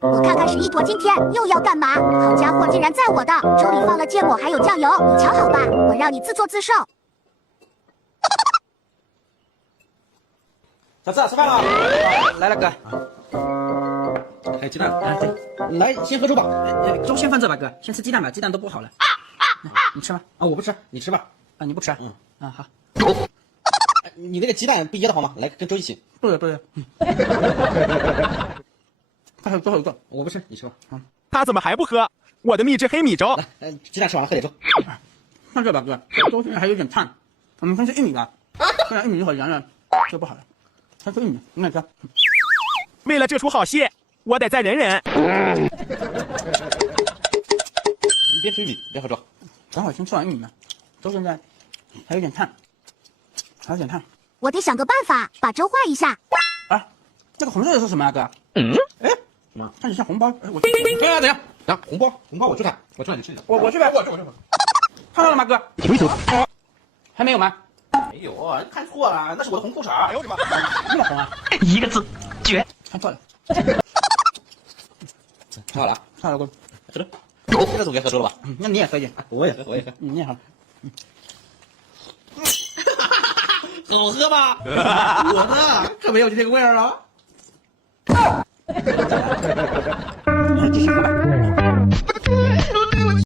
我看看史一坨今天又要干嘛？好家伙，竟然在我的粥里放了芥末还有酱油，你瞧好吧，我让你自作自受。小四吃饭了，来了哥。还有鸡蛋啊，对，来先喝粥吧。粥先放这吧，哥，先吃鸡蛋吧，鸡蛋都剥好了。你吃吧。啊，我不吃，你吃吧。啊，你不吃？嗯。啊，好。你那个鸡蛋不噎得慌吗？来，跟粥一起。不是。还有最后一个，我不吃，你吃吧。啊。他怎么还不喝？我的秘制黑米粥。来，鸡蛋吃完了，喝点粥。放这吧，哥，粥现在还有点烫。我们先吃玉米吧，不然玉米一会儿凉了就不好了。先吃玉米，你来吃。为了这出好戏，我得再忍忍。你别吃玉米，别喝粥。等会儿先吃完玉米吧，粥现在还有点烫，我得想个办法把粥化一下。啊，那个红色的是什么啊，哥？哎，什么？看着像红包。哎，我去。对啊，怎样？啊，红包，我去看，你吃。我去呗，我去。看到了吗，哥？回头。还没有吗？没有，看错了，那是我的红裤衩。哎呦我的妈！那么红啊？一个字，绝。看错了。吃好了，哥，吃了。现在总该喝粥了吧？那你也喝一点。我也喝。你也喝。好喝吧？我的可没有这个味儿啊。继续喝吧。